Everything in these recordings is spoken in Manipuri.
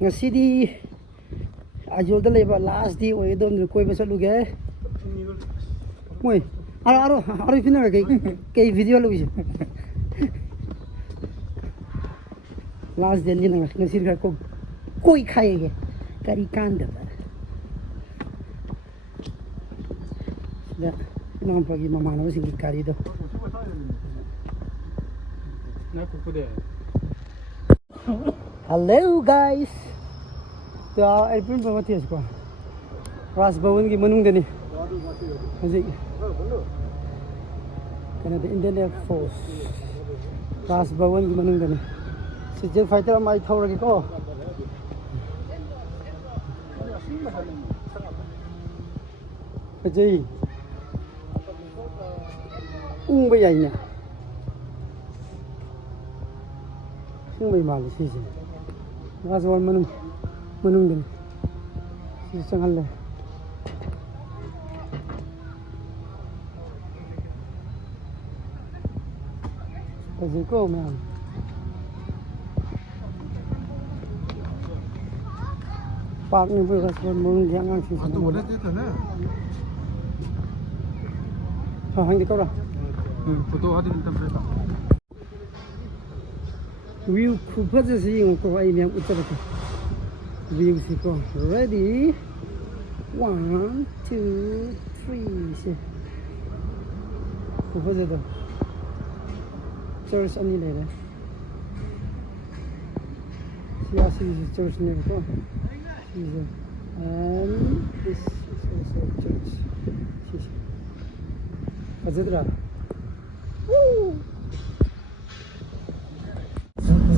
ngasi ajol da leba last di oi don koi ba chalu ge moi aro fina ke video lo bi last den ni ngasi ga ko koi khai ge kari kan da da nam pagi mama no sing kari do na ku de hello guys the airplane ba mati asko ras bhawan ki manung deni haji kana the Indian Air Force ras bhawan ki manung deni jet fighter mai thawra ki ko haji ba yai na sing bai mal si ras bhawan manung din si sangal le kasi ko man park ni pun ras manung yang ang si tu boleh tu na hang di kau lah foto ada di tempat view खूब जैसे ही उनको आई मैं उतर के view सीखो ready 1 2 3 से खूब ज़्यादा church अन्य ले रहे सियासी church नहीं को and this is also church ज़्यादा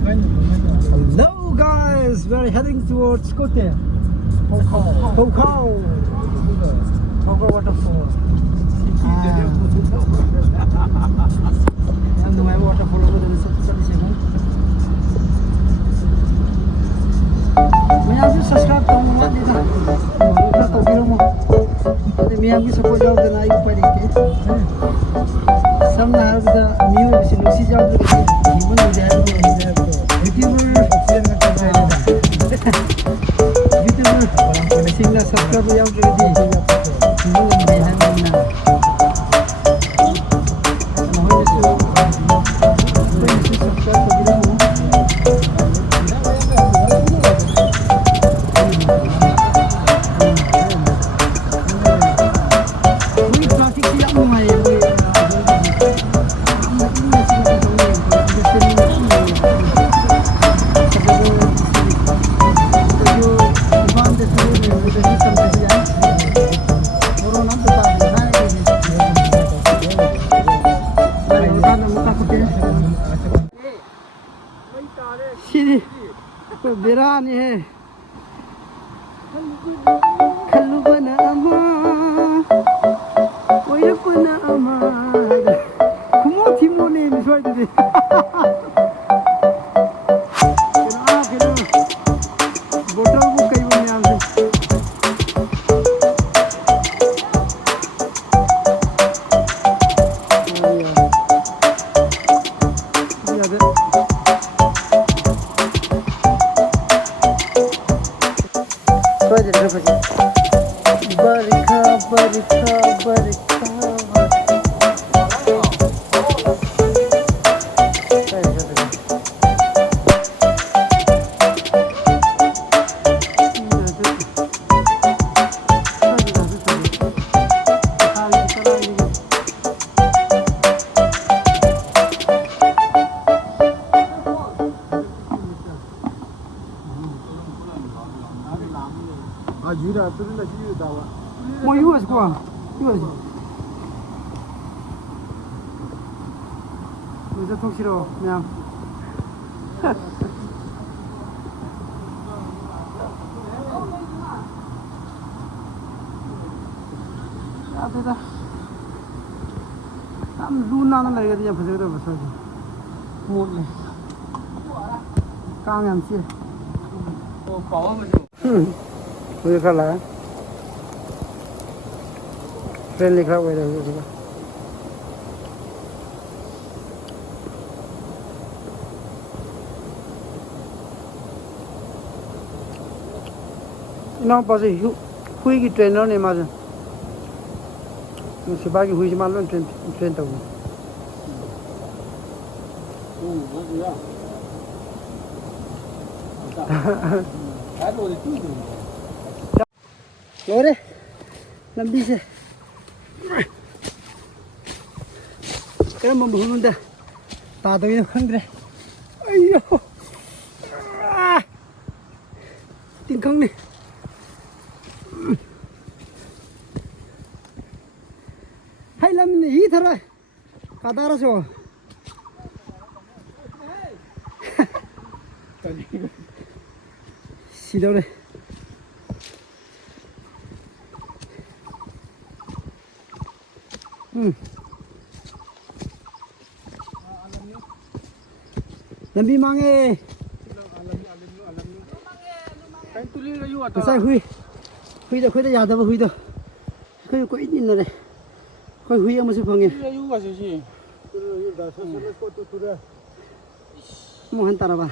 Hello guys, we're heading towards Kote. Khawhpawp waterfall. I'm the waterfall over there. May I just subscribe to my channel? May I support you the live party? Some have the new episode. Singla subscribe yang jadi berani hai kallu bana ama oya bana ama kumo timone misoi de kena botol bu kai bu nyam se mau US gua US bisa tok siro nyam ada dah am luna na lagi dia pasal itu pasal mood le kang yang sih oh power macam मुझे खा लाया ट्रेन लिखा हुआ है इसका Nó bao giờ hui cái trainer này mà rồi mình sẽ bao cái hui mà luôn train tàu rồi đấy làm đi xe cái mà muốn luôn đó ta tôi nó không đấy ây yo tiếng không này hay làm gì thế rồi cả ta rồi xí đâu đây làm gì mang nghe sai hui hui đâu giờ đâu hui đâu hui có ít nhìn rồi này hui hui mà sẽ phong nghe mau hantar apa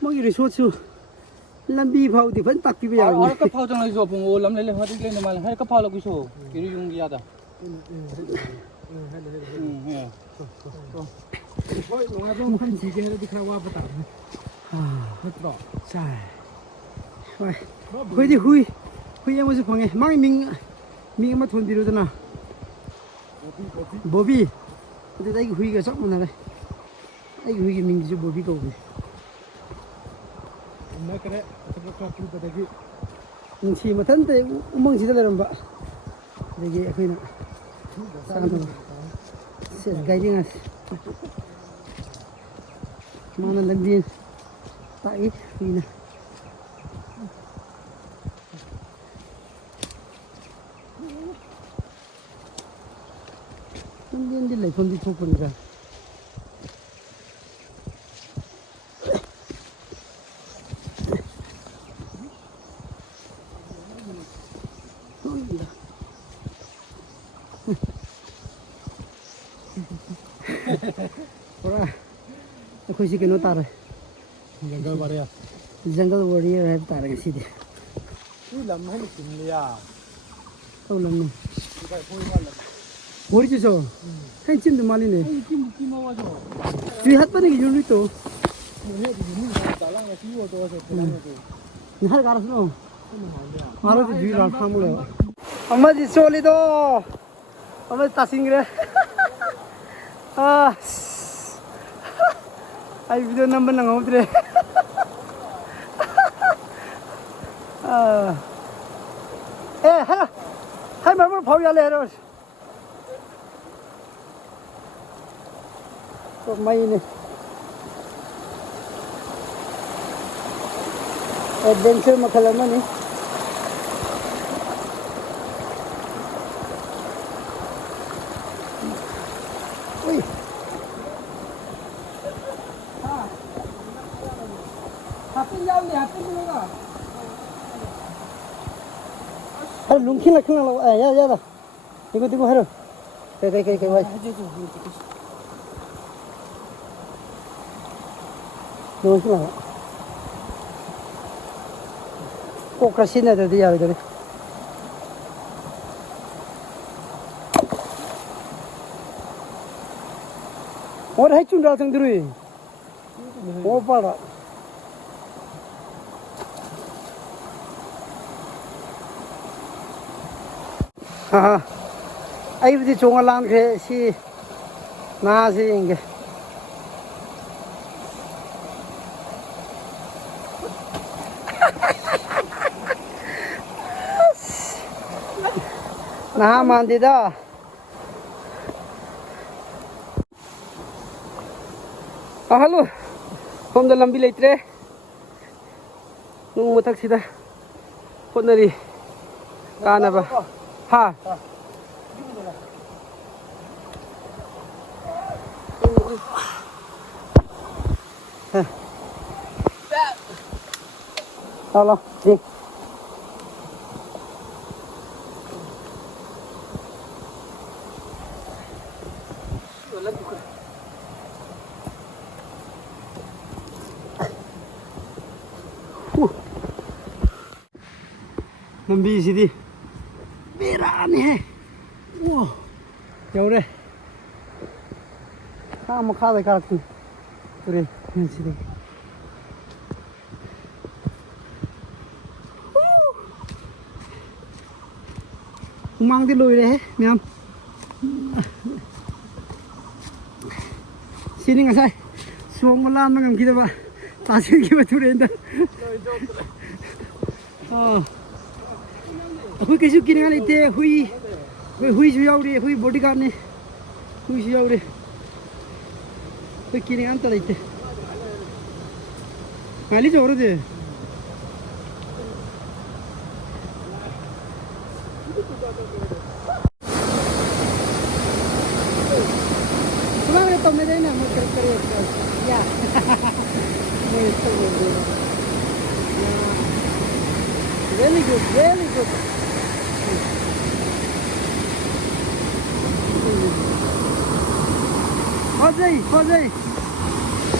mau iri suatu lambi phau thì vẫn tắc thì bây giờ ở cái phao trong này rồi phồng ô lắm lấy hết lên mà hay cái phao là cái số cái dùng gì đó thôi nó không phân chỉ cái nó đi khai qua bắt tạm hết rõ sai hui thì hui em sẽ phong nghe mang mình mà thôn đi rồi nào Bobby thì đây hui cái sóc mà này đây hui cái mình sẽ Bobby cầu về mấy cái đấy cái con kia cái gì mình chỉ mà thân thì mong chỉ là làm vậy để cái khi nào sang rồi sẽ cái gì này mà nó lần đi tại khi nào lần đi lấy con đi thu con ra खुशी के नो तार जंगल वॉरियर है तार के सीधे ये लम्हा है लेकिन लिया तो लम्हा वॉरी जो है चिम तो माली ने चिम आवाज़ हो तू हाथ पर नहीं यूँ तो मुझे ये ताला में क्यों तो ऐसे निहार कार सुनो मारो तो जी रात शाम ले अम्मा जी सोली तो अम्मा तासिंग रे ai video number nang ngau tre hai mà phao ra lên rồi có mây này adventure mà khala mà này ui happy nhau đi happy luôn à Halo lungkin lah kenal lo ya dah tunggu halo kayak wai lungkin lah kok kasih ada dia gitu और है चुन डाल संग दरुई वो पड़ा हाँ आई भी चोंगा लान के सी ना सी इंगे ना मान दिदा हेलो हम द लंबी लेत्रे नु मथक सिदा होनरी कानाबा हा Lo đi ꯂꯝꯕꯤꯁꯤꯗꯤ ꯕꯦꯔꯥꯅꯤꯍꯦ ꯋꯥ ꯌꯧꯔꯦ ꯃꯈꯥꯗ ꯀꯥꯔꯛꯇꯣꯏꯅꯤ ꯇꯨꯔꯦꯟ ꯁꯤꯗꯒꯤ ꯍꯨꯃꯥꯡꯗꯤ ꯂꯣꯏꯔꯦꯍꯦ ꯃꯌꯥꯝ ꯁꯤꯅꯤ ꯉꯁꯥꯏ ꯁꯣꯡꯕ ꯂꯥꯟꯕ ꯉꯝꯈꯤꯗꯕ ꯇꯥꯁꯤꯟꯈꯤꯕ ꯇꯨꯔꯦꯟꯗ ꯑꯩꯈꯣꯏ ꯀꯩꯁꯨ ꯀꯤꯅꯤꯡꯉꯥꯏ ꯂꯩꯇꯦ ꯑꯩꯈꯣꯏ ꯍꯨꯏꯁꯨ ꯌꯥꯎꯔꯤ ꯑꯩꯈꯣꯏ ꯕꯣꯗꯤꯒꯥꯔꯗꯅꯤ ꯍꯨꯏꯁꯨ ꯌꯥꯎꯔꯤ ꯑꯩꯈꯣꯏ ꯀꯤꯅꯤꯡꯉꯥꯏ ꯑꯝꯇ ꯂꯩꯇꯦ ꯉꯥꯏꯂꯤ ꯆꯧꯔꯗꯤ ꯁꯨꯃꯥꯏꯅ ꯇꯧꯅꯗꯩꯅ ꯑꯃꯨꯛ ꯀꯔꯤ ꯌꯥ ꯃꯣꯏ ꯇꯧꯅꯗꯦ very good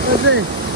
Jose